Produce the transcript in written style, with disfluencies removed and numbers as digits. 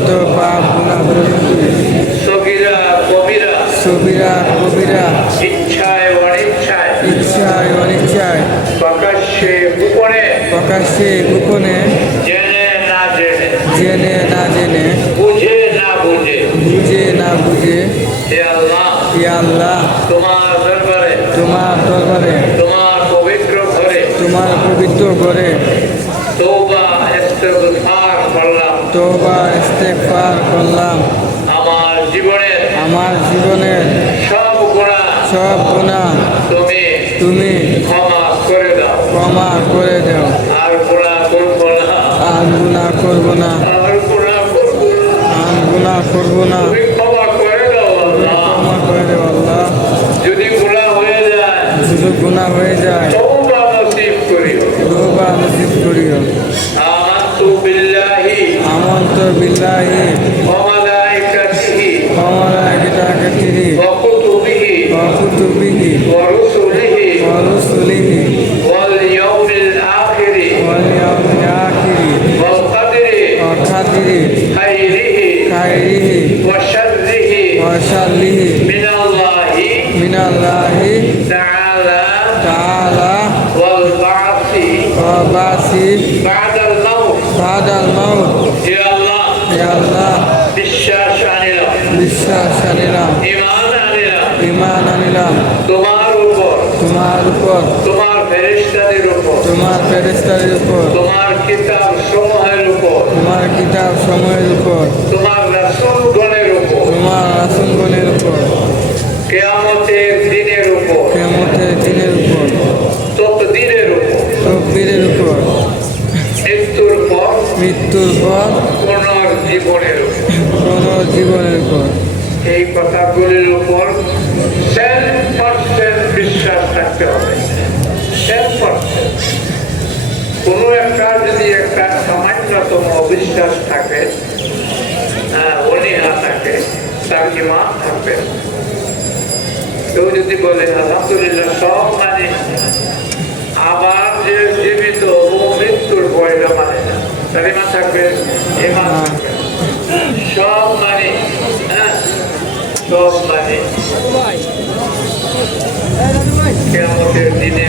যত পাপ গুনাহ করেছি, সগীরা কবিরা, সবিরা কবিরা, ইচ্ছায় অনিচ্ছায়, ইচ্ছায় অনিচ্ছায়, প্রকাশ্যে গোপনে, প্রকাশ্যে গোপনে, জেনে না জেনে, জেনে না জেনে, বুঝে না বুঝে, বুঝে না বুঝে, হে আল্লাহ হে আল্লাহ তোমার দরবারে, তোমার দরবারে, তোমার পবিত্র ঘরে তোমার পবিত্র করে তওবা ইস্তিগফার করলাম। তওবা ইস্তেগফার করলাম। আমার জীবনের আমার জীবনের সব গুনাহ সব গুনাহ তুমি তুমি ক্ষমা করে দাও। ক্ষমা করে দাও। আর গুনাহ করব না, আর গুনাহ করব না, আর গুনাহ করব না। আর গুনাহ করব না। তুমি ক্ষমা করে দাও আল্লাহ। ক্ষমা করে দাও আল্লাহ। যদি গুনাহ হয়ে যায় যদি গুনাহ হয়ে যায় তওবা নসিব করিও। তওবা নসিব করিও। আমানতু বিল্লাহি আমন্তু বিল্লাহি ওয়া মালাইকাতিহি ওয়া মালাইকাতিহি ওয়া কুতুবিহি ওয়া কুতুবিহি ওয়া রুসুলিহি ওয়া রুসুলিহি ওয়াল ইয়াউমিল আখিরি ওয়াল ইয়াউমিল আখিরি ওয়াল কদরি ওয়া কাদরি খাইরিহি খাইরিহি ওয়া শাররিহি ওয়া শাররিহি মিনাল্লাহি মিনাল্লাহি তাআলা তাআলা ওয়াল বা'সি ওয়া বাসি বা'দাল মাউত। বাদাল মাউত। হে আল্লাহ হে আল্লাহ বিশ্বাস আনিলাম, বিশ্বাস আনিলাম, ঈমান আনিলাম ঈমান আনিলাম তোমার উপর, তোমার উপর, তোমার ফেরেশতাদের উপর, তোমার ফেরেশতাদের উপর, তোমার কিতাব সমূহের উপর, তোমার কিতাব সময়ের উপর, তোমার রাসূলগণের উপর, তোমার রাসূলগণের উপর, কিয়ামতের দিনের উপর, কিয়ামতের দিনের উপর, তকদীরের উপর, তকদীরের উপর, মৃত্যুর পর মৃত্যুর পর পুনর্জীবনের উপর। পুনর্জীবনের উপর এই কথাগুলির উপর 10% বিশ্বাস রাখতে হবে। 10%। কোনো একটা যদি একটা সামান্যতম অবিশ্বাস থাকে, অনীহা থাকে, তার ঈমান থাকবে না। কেউ যদি বলে আলহামদুলিল্লাহ সব মানে, আবার যে জীবিত ও মৃত্যুর ভয়টা মানে না, তার ঈমান থাকবে, ঈমান থাকবে না। সব মানে, সব মানে কিয়ামতের দিনে